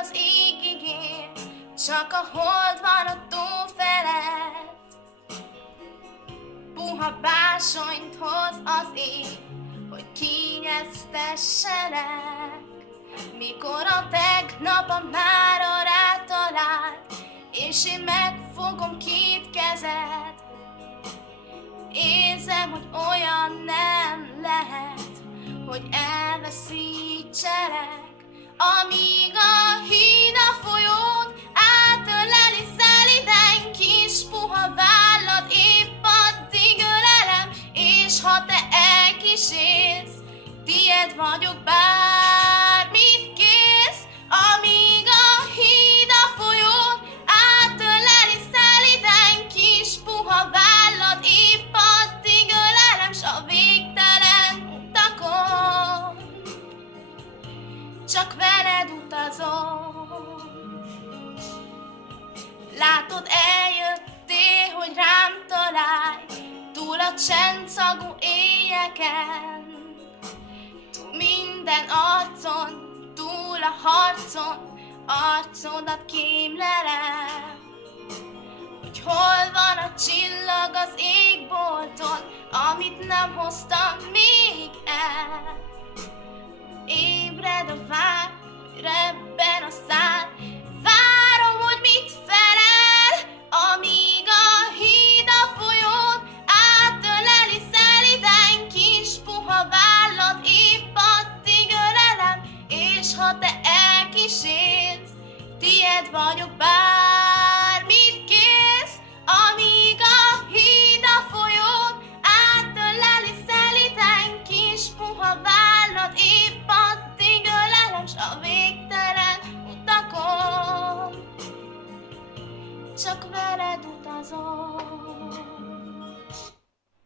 az égig ér, csak a hold van a tó felett. Puha básonyt hoz az ég, hogy kényeztessenek. Mikor a tegnap mára rátalált, és én megfogom két kezed, érzem, hogy olyan nem lehet, hogy elveszítselek. Amíg a híd a folyót átöleli szeliden, kis puha vállad, épp addig ölelem, és ha te elkísérsz, tied vagyok, bármit kérsz. Amíg a híd a folyót átöleli szeliden, kis puha vállad, épp addig ölelem, s a végtelen utakon csak veled utazom. Látod, eljöttél, hogy rám találj, túl a csendszagú éjjeken, túl minden arcon, túl a harcon, arcodat kémlelem. Hogy hol van a csillag az égbolton, amit nem hoztam még el. Ébred a vár, rebben a szál, várom, hogy mit felel. Amíg a híd a folyót átöleli szeliden, kis puha vállad, épp addig ölelem, és ha te elkísérsz, tied vagyok, bármit kérsz. Amíg a híd a folyót átöleli szeliden, kis puha vállad, épp addig ölelem, s a végtelen utakon csak veled utazom.